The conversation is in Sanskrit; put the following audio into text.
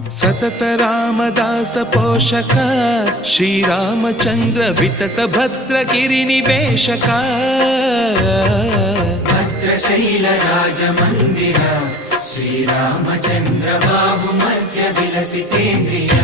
सतत रामदास पोषक श्रीरामचन्द्र वितत रामचंद्र बाहु मध्य श्रीरामचन्द्रबाबुमजिलसितेन्द्रिया